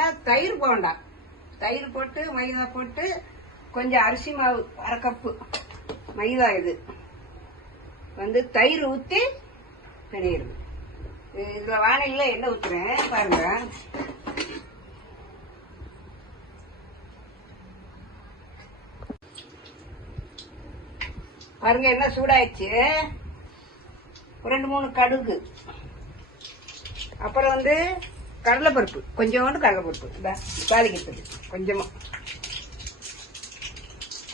போண்டா, தயிர் போண்டா. தயிர் போட்டு மைதா போட்டு கொஞ்சம் அரிசி மாவு 1/2 கப்பு மைதா. இது வந்து தயிர் ஊற்றி பிணையிறது. இதுல வானிலையில எண்ணெய் ஊத்துறேன் பாருங்க. பாருங்க என்ன சூடாயிடுச்சு. 2-3 கடுகு, அப்புறம் வந்து கடலைப்பருப்பு, கொஞ்சோண்டு கடலைப்பருப்பு தாளிக்கிறது கொஞ்சமா.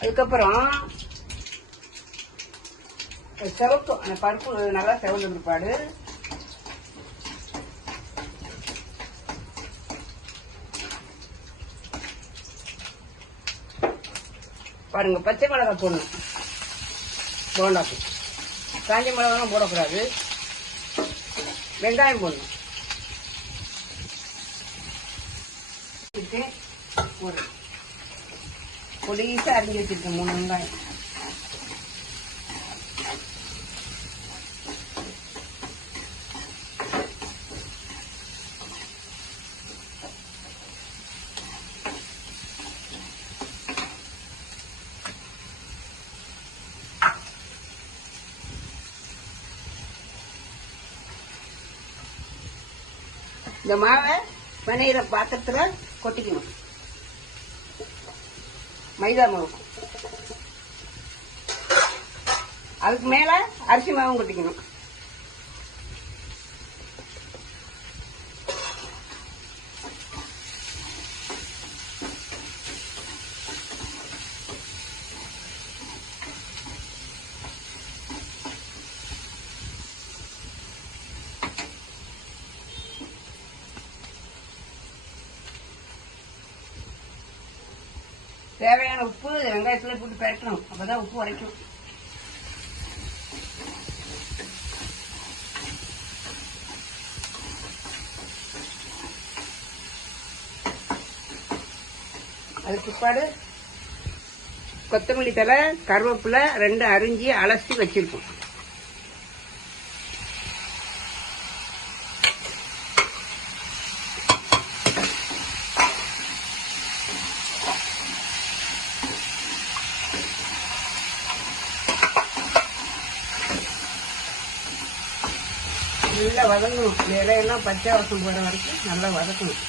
அதுக்கப்புறம் செவக்கும் அந்த பருப்பு நல்லா செவந்த பிற்பாடு பாருங்க பச்சை மிளகாய் போடணும். போண்டாக்கு காஞ்ச மிளகாலாம் போடக்கூடாது. வெங்காயம் போடணும். பொடிசா அரிஞ்சு வச்சிருக்கேன் 3 வெங்காயம். இந்த மாவை பனையிற பாத்திரத்துல கொட்டிக்கணும். மைதா மாவு, அதுக்கு மேல அரிசி மாவும் கொட்டிக்கணும். தேவையான உப்பு வெங்காயத்துல போட்டு பெரட்டணும். அப்பதான் உப்பு உரைக்கும். அதுக்கு பிற்பாடு கொத்தமல்லி தழை, கருவேப்பிலை 2 அரிஞ்சி அலசி வச்சிருக்கோம். நல்லா வதங்கணும். இலையெல்லாம் பச்சை வாசம் போற வரைக்கும் நல்லா வதக்கணும்.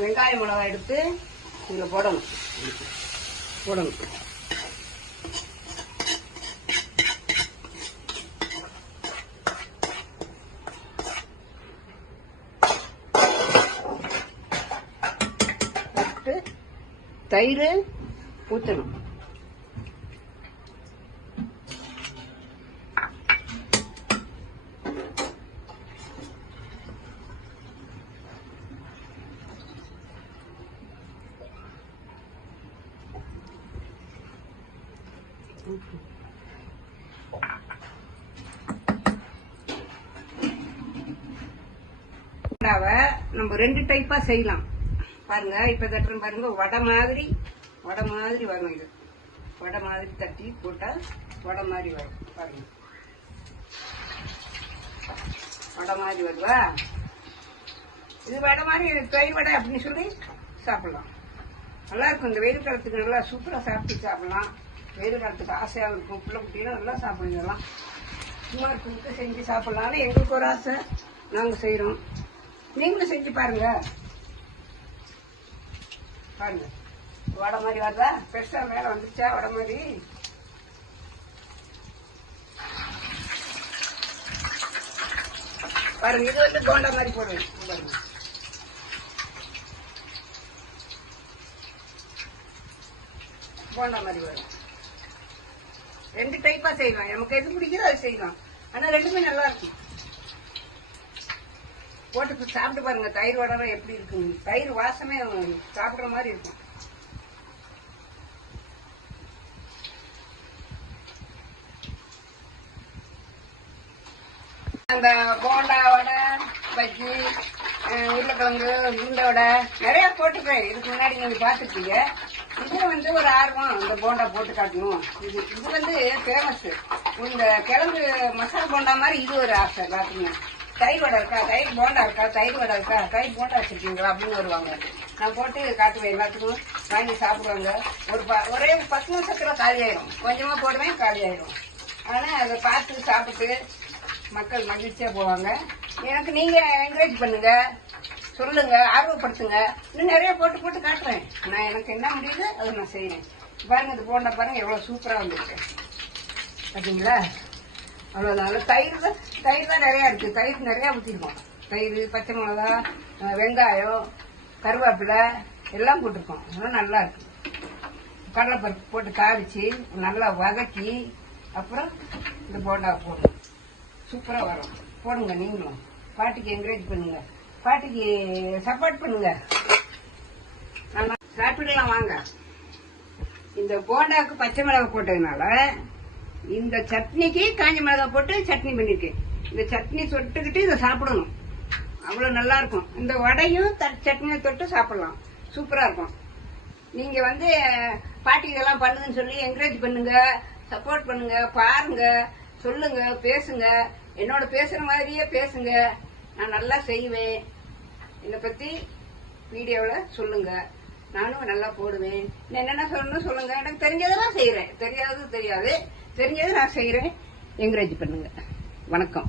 வெங்காய மிளகாய் எடுத்து இதுல போடணும். தயிர் ஊற்றணும். நம்ம 2 டைப்பா செய்யலாம். பாருங்க இப்ப தட்டுறோம் பாருங்க. வடை மாதிரி வரும். இது வடை மாதிரி தட்டி போட்டா வடை மாதிரி வரும். பாருங்க வடை மாதிரி வருவா. இது வடை மாதிரி தயிர் வடை அப்படின்னு சொல்லி சாப்பிடலாம். நல்லா இருக்கும். இந்த வெயில் காலத்துக்கு நல்லா சூப்பரா சாப்பிட்டு சாப்பிடலாம். வெயில் காலத்துக்கு ஆசையா இருக்கும். பிள்ளை குட்டியெல்லாம் நல்லா சாப்பிடலாம். சும்மா இருக்கும்போது செஞ்சு சாப்பிடலாம். எங்களுக்கு ஒரு ஆசை, நாங்க செய்யறோம். நீங்களும் செஞ்சு பாருங்க. பாருங்க வடை மாதிரி வருதா? பெருசா மேல வந்துச்சா வடை மாதிரி? பாருங்க இது வந்து போண்டா மாதிரி போடுவேன். பாருங்க போண்டா மாதிரி வரும். 2 டைப்பா செய்யலாம். நமக்கு எது பிடிக்குதோ அது செய்யலாம். ஆனா 2மே நல்லா இருக்கும். போட்டு சாப்பிட்டு பாருங்க. தயிர் வடை எப்படி இருக்கு? தயிர் வாசமே சாப்பிடுற மாதிரி இருக்கும். அந்த போண்டா வடை, பஜ்ஜி, உருளைக்கிழங்கு, உருண்டை வடை நிறைய போட்டுக்கிறேன். இதுக்கு முன்னாடி நீங்க பாத்துருக்கீங்க. இது வந்து ஒரு ஆர்வம் இந்த போண்டா போட்டு காட்டணும். இது வந்து ஃபேமஸ். இந்த கிழங்கு மசாலா போண்டா மாதிரி இது ஒரு ஆசை எல்லாத்துக்குமே. தயிர் வடை இருக்கா, தயிர் போண்டா இருக்கா, தயிர் வடை இருக்கா, தயிர் போண்டா வச்சிருக்கீங்களா அப்படின்னு வருவாங்க. நான் போட்டு காட்டுவேன், எல்லாத்துக்கும் வாங்கி சாப்பிடுவாங்க. ஒரே 10 நிமிஷத்துல காலி ஆயிடும். கொஞ்சமா போடுவேன், காலி ஆயிடும். ஆனா அதை பார்த்து சாப்பிட்டு மக்கள் மகிழ்ச்சியா போவாங்க. எனக்கு நீங்க என்கரேஜ் பண்ணுங்க, சொல்லுங்க, ஆர்வப்படுத்துங்க. இன்னும் நிறைய போட்டு போட்டு காட்டுறேன். நான் எனக்கு என்ன முடியுது அதை நான் செய்யறேன். பாருங்க, இது போண்டா பாருங்க எவ்வளவு சூப்பரா வந்துருக்கு பாத்தீங்களா? அவ்வளவுதான். தயிர் தான் நிறைய இருக்கு. தயிர் நிறைய ஊற்றிருக்கோம். தயிர், பச்சை மிளகா, வெங்காயம், கருவேப்பிலை எல்லாம் போட்டிருக்கோம். அதெல்லாம் நல்லா இருக்கு. கடலைப்பருப்பு போட்டு தாளிச்சு நல்லா வதக்கி அப்புறம் இந்த போண்டா போடணும். சூப்பரா வரும். போடுங்க, நீங்களும் பாட்டிக்கு என்கரேஜ் பண்ணுங்க, பாட்டிக்கு சப்போர்ட் பண்ணுங்க. நம்ம சாப்பிடலாம் வாங்க. இந்த போண்டாவுக்கு பச்சை மிளகாய் போட்டதுனால இந்த சட்னிக்கு காஞ்ச மிளகாய் போட்டு சட்னி பண்ணிருக்கேன். இந்த சட்னி தொட்டுக்கிட்டு இதை சாப்பிடணும். அவ்வளவு நல்லா இருக்கும். இந்த வடையும் சட்னியை தொட்டு சாப்பிடலாம். சூப்பரா இருக்கும். நீங்க வந்து பாட்டி இதெல்லாம் பண்ணுதுன்னு சொல்லி என்கரேஜ் பண்ணுங்க, சப்போர்ட் பண்ணுங்க, பாருங்க, சொல்லுங்க, பேசுங்க. என்னோட பேசுற மாதிரியே பேசுங்க. நான் நல்லா செய்வேன். என்னை பத்தி வீடியோல சொல்லுங்க. நானும் நல்லா போடுவேன். என்னென்ன சொல்லணும் சொல்லுங்க. எனக்கு தெரிஞ்சதெல்லாம் செய்யறேன், தெரியாதது தெரியாது. தெரிஞ்சது நான் செய்யறேன். என்கரேஜ் பண்ணுங்க. வணக்கம்.